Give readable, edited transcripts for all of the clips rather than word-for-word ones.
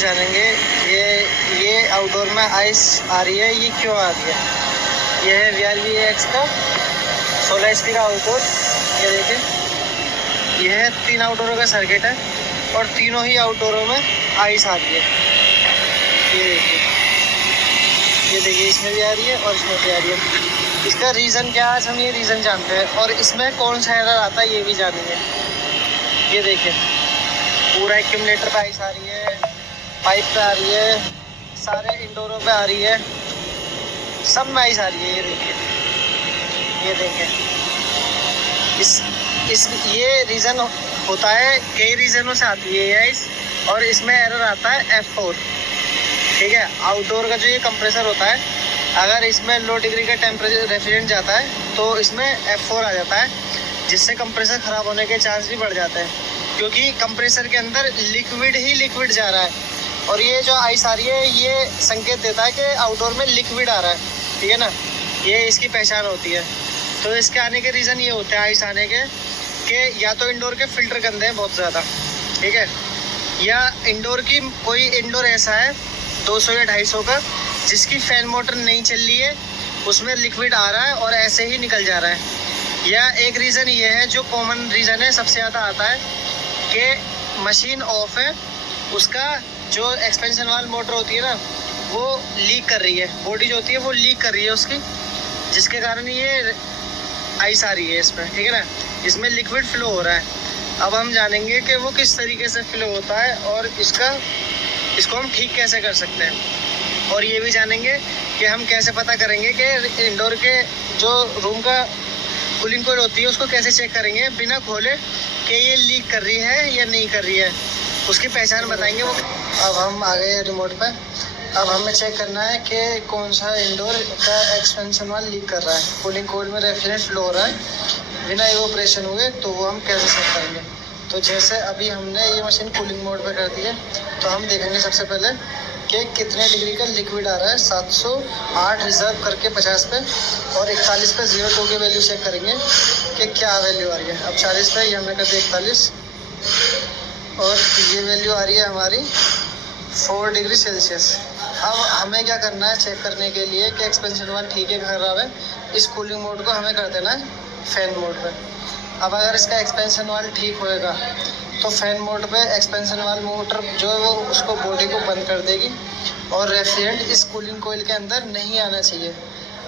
जानेंगे ये आउटडोर में आइस आ रही है, ये क्यों आ रही है। ये है VRV-AX का 16 HP का आउटडोर। ये देखिए, ये है 3 आउटडोरों का सर्किट है और तीनों ही आउटडोरों में आइस आ रही है। ये देखिए इसमें भी आ रही है और इसमें भी आ रही है। इसका रीज़न क्या है, हम ये रीज़न जानते हैं और इसमें कौन सा एरर आता है ये भी जानेंगे। ये देखिए पूरा एक्यूमुलेटर पे आइस आ रही है, पाइप पे आ रही है, सारे इंडोरों पे आ रही है, सब में आइस आ रही है। ये देखिए ये रीज़न होता है, कई रीज़नों से आती है ये आइस और इसमें एरर आता है F4। ठीक है, आउटडोर का जो ये कंप्रेसर होता है, अगर इसमें लो डिग्री का टेम्परेचर रेफ्रिजरेंट जाता है तो इसमें F4 आ जाता है, जिससे कंप्रेसर ख़राब होने के चांस भी बढ़ जाते हैं, क्योंकि कंप्रेसर के अंदर लिक्विड जा रहा है और ये जो आइस आ रही है ये संकेत देता है कि आउटडोर में लिक्विड आ रहा है। ठीक है ना, ये इसकी पहचान होती है। तो इसके आने के रीज़न ये होते हैं आइस आने के कि या तो इंडोर के फ़िल्टर गंदे हैं बहुत ज़्यादा, ठीक है, या कोई इंडोर ऐसा है 200 या 250 का जिसकी फ़ैन मोटर नहीं चल रही है, उसमें लिक्विड आ रहा है और ऐसे ही निकल जा रहा है। या एक रीज़न ये है जो कॉमन रीज़न है, सबसे ज़्यादा आता है कि मशीन ऑफ है, उसका जो एक्सपेंशन वाल मोटर होती है ना वो लीक कर रही है, बॉडी जो होती है वो लीक कर रही है उसकी, जिसके कारण ये आइस आ रही है इसमें। ठीक है ना, इसमें लिक्विड फ्लो हो रहा है। अब हम जानेंगे कि वो किस तरीके से फ्लो होता है और इसको हम ठीक कैसे कर सकते हैं, और ये भी जानेंगे कि हम कैसे पता करेंगे कि इंडोर के जो रूम का कूलिंग कॉइल होती है उसको कैसे चेक करेंगे बिना खोले कि ये लीक कर रही है या नहीं कर रही है, उसकी पहचान बताएंगे वो। अब हम आ गए रिमोट पर। अब हमें चेक करना है कि कौन सा इंडोर का एक्सपेंशन वाल लीक कर रहा है, कूलिंग कॉइल में रेफ्रिजरेंट फ्लो हो रहा है बिना इवोपरेशन हुए, तो वो हम कैसे चेक करेंगे। तो जैसे अभी हमने ये मशीन कूलिंग मोड पे कर दी है, तो हम देखेंगे सबसे पहले कि कितने डिग्री का लिक्विड आ रहा है। 708 रिजर्व करके 50 पे और 41 पे 02 की वैल्यू चेक करेंगे कि क्या वैल्यू आ रही है। अब 40 पे ये हमने कर दिया 41 और ये वैल्यू आ रही है हमारी 4 डिग्री सेल्सियस। अब हमें क्या करना है चेक करने के लिए कि एक्सपेंशन वाल ठीक है खराब है, इस कूलिंग मोड को हमें कर देना है फ़ैन मोड पे। अब अगर इसका एक्सपेंशन वाल ठीक होएगा तो फ़ैन मोड पे एक्सपेंशन वाल मोटर जो है वो उसको बॉडी को बंद कर देगी और रेफ्रिजरेंट इस कूलिंग कॉइल के अंदर नहीं आना चाहिए।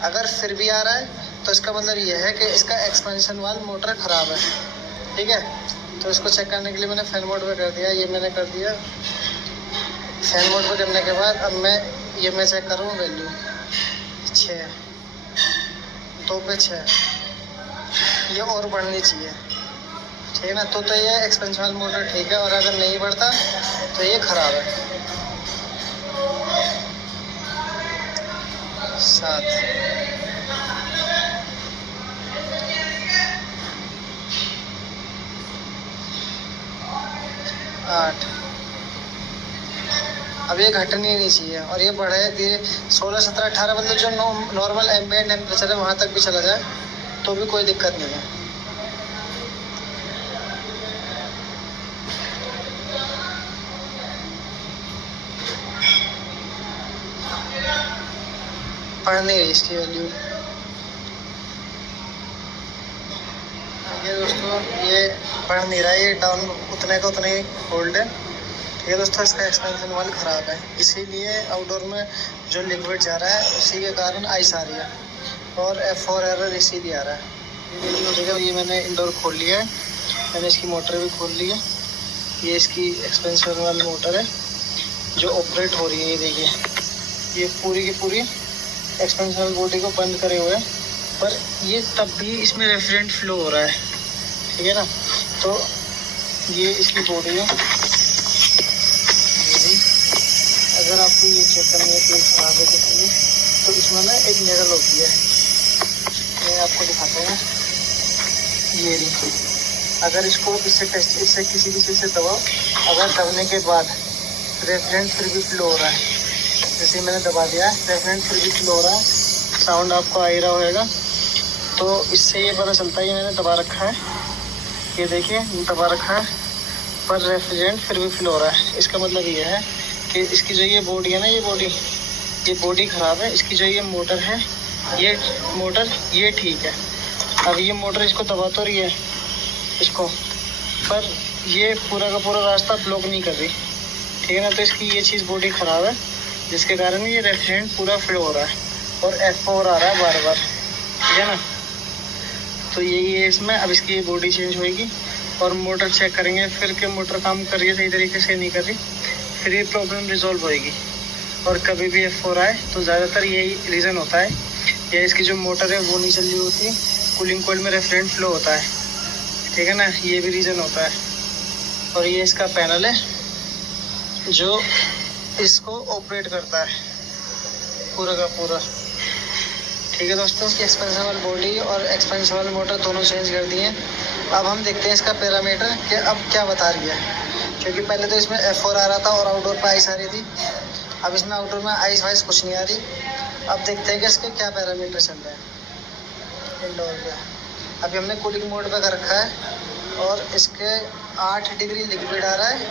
अगर फिर भी आ रहा है तो इसका मतलब ये है कि इसका एक्सपेंशन वाल मोटर ख़राब है। ठीक है, तो इसको चेक करने के लिए मैंने फ़ैन मोड पे कर दिया। ये मैंने कर दिया फ़ैन मोड पे करने के बाद अब मैं चेक कर रहा हूँ वैल्यू 6, 2 पे 6, ये और बढ़नी चाहिए। ठीक है ना, तो ये एक्सपेंशन वाल मोटर ठीक है, और अगर नहीं बढ़ता तो ये ख़राब है। 7, 8, अब ये घटनी नहीं चाहिए और ये बढ़े धीरे 16, 17, 18 मतलब जो नॉर्मल एम्बिएंट टेम्परेचर है वहाँ तक भी चला जाए तो भी कोई दिक्कत नहीं है। पढ़ नहीं रही इसकी वैल्यू। ये दोस्तों ये पढ़ नहीं रहा है, ये डाउन उतने का उतने ही होल्ड है। ठीक है दोस्तों, इसका एक्सपेंशन वाल ख़राब है, इसीलिए आउटडोर में जो लिक्विड जा रहा है उसी के कारण आइस आ रही है और F4 एरर इसीलिए आ रहा है। ठीक है, ये मैंने इंडोर खोल लिया है, मैंने इसकी मोटर भी खोल ली है। ये इसकी एक्सपेंशन वाली मोटर है जो ऑपरेट हो रही है। ये देखिए, ये पूरी की पूरी एक्सपेंशन बॉडी को बंद करे हुए है, पर ये तब भी इसमें रेफ्रिजरेंट फ्लो हो रहा है। ठीक है ना, तो ये इसकी बॉडी है। अगर आपको ये चेक करनी है कि खराब है किस लिए, तो इसमें ना एक नेडल होती है, मैं आपको दिखाता हूँ। ये रही, अगर इसको इससे किसी भी चीज़ से दबाओ, अगर दबने के बाद रेफ्रिजरेंट फिर भी फ्लो हो रहा है, जैसे मैंने दबा दिया है रेफ्रिजरेंट फिर भी फ्लो हो रहा है, साउंड आपको आ ही रहा होगा, तो इससे ये पता चलता है ये मैंने दबा रखा है। ये देखिए दबा रखा है पर रेफ्रिजरेंट फिर भी फ्लो हो रहा है। इसका मतलब ये है कि इसकी जो ये बॉडी है ना, ये बॉडी ख़राब है। इसकी जो ये मोटर है, ये ठीक है। अब ये मोटर इसको दबा तो रही है इसको, पर ये पूरा का पूरा रास्ता ब्लॉक नहीं कर रही, ठीक है ना। तो इसकी ये चीज़ बॉडी ख़राब है, जिसके कारण ये रेफ्रिजरेंट पूरा फ्लो हो रहा है और F4 आ रहा है बार बार, ठीक है ना। तो यही है इसमें। अब इसकी ये बॉडी चेंज होएगी और मोटर चेक करेंगे फिर कि मोटर काम कर रही है सही तरीके से, नहीं कर रही, फिर ये प्रॉब्लम रिजॉल्व होएगी। और कभी भी F4 आए तो ज़्यादातर यही रीज़न होता है, या इसकी जो मोटर है वो नहीं चल रही होती, कूलिंग कॉइल में रेफ्रिजरेंट फ्लो होता है, ठीक है ना, ये भी रीज़न होता है। और ये इसका पैनल है जो इसको ऑपरेट करता है पूरा का पूरा, ठीक है दोस्तों। इसकी एक्सपेंसिबल बॉडी और एक्सपेंसिबल मोटर दोनों चेंज कर दिए हैं। अब हम देखते हैं इसका पैरामीटर कि अब क्या बता रही है, क्योंकि पहले तो इसमें F4 आ रहा था और आउटडोर पर आइस आ रही थी। अब इसमें आउटडोर में आइस वाइस कुछ नहीं आ रही। अब देखते हैं कि इसके क्या पैरामीटर चल रहे हैं इंडोर पे। अभी हमने कूलिंग मोड पे कर रखा है और इसके 8 डिग्री लिक्विड आ रहा है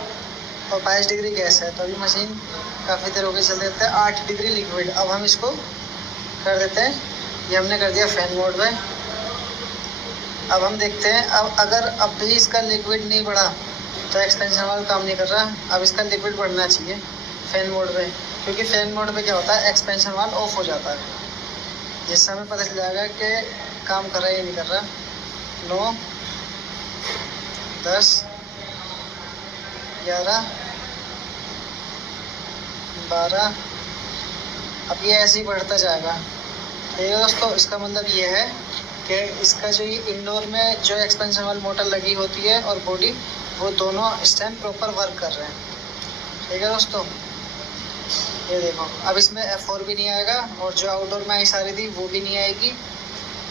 और 22 डिग्री गैस है। तो अभी मशीन काफ़ी देर हो गई चल देते हैं। 8 डिग्री लिक्विड। अब हम इसको कर देते हैं, ये हमने कर दिया फैन मोड में। अब हम देखते हैं, अब अगर अब भी इसका लिक्विड नहीं बढ़ा तो एक्सपेंशन वाल्व काम नहीं कर रहा। अब इसका लिक्विड बढ़ना चाहिए फैन मोड में, क्योंकि फैन मोड में क्या होता है, एक्सपेंशन वाल्व ऑफ हो जाता है, जिससे हमें पता चल जाएगा कि काम कर रहा है या नहीं कर रहा। 9, 10, 11, 12। अब ये ऐसे ही बढ़ता जाएगा, ठीक है दोस्तों। इसका मतलब ये है कि इसका जो ये इंडोर में जो एक्सपेंशन वाली मोटर लगी होती है और बॉडी, वो दोनों इस टाइम प्रॉपर वर्क कर रहे हैं, ठीक है दोस्तों। ये देखो, अब इसमें F4 भी नहीं आएगा और जो आउटडोर में आइस आ रही थी वो भी नहीं आएगी।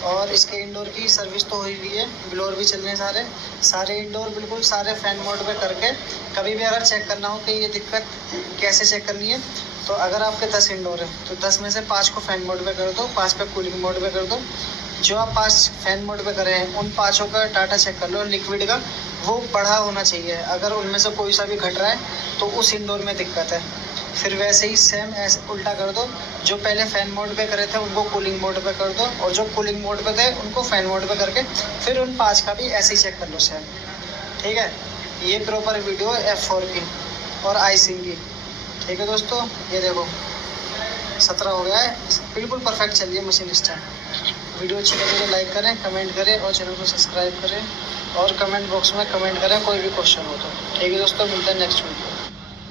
और इसके इंडोर की सर्विस तो हुई हुई है, ब्लोअर भी चल रहे हैं सारे इंडोर, बिल्कुल सारे फैन मोड पे करके। कभी भी अगर चेक करना हो कि ये दिक्कत कैसे चेक करनी है, तो अगर आपके 10 इंडोर है तो 10 में से 5 को फैन मोड पे कर दो, 5 पे कूलिंग मोड पे कर दो। जो आप 5 फैन मोड पे करे हैं उन 5 का डाटा चेक कर लो, लिक्विड का वो बढ़ा होना चाहिए। अगर उनमें से कोई सा भी घट रहा है तो उस इंडोर में दिक्कत है। फिर वैसे ही सेम ऐसे उल्टा कर दो, जो पहले फैन मोड पे करे थे उनको कूलिंग मोड पे कर दो, और जो कूलिंग मोड पे थे उनको फैन मोड पे करके फिर उन 5 का भी ऐसे ही चेक कर लो सेम, ठीक है। ये प्रॉपर वीडियो F4 की और आइसिंग की, ठीक है दोस्तों। ये देखो 17 हो गया है, बिल्कुल परफेक्ट चल रही है मशीन इस टाइम। वीडियो अच्छी लगी तो लाइक करें, कमेंट करें और चैनल को सब्सक्राइब करें, और कमेंट बॉक्स में कमेंट करें कोई भी क्वेश्चन हो तो, ठीक है दोस्तों। मिलते हैं नेक्स्ट वीडियो।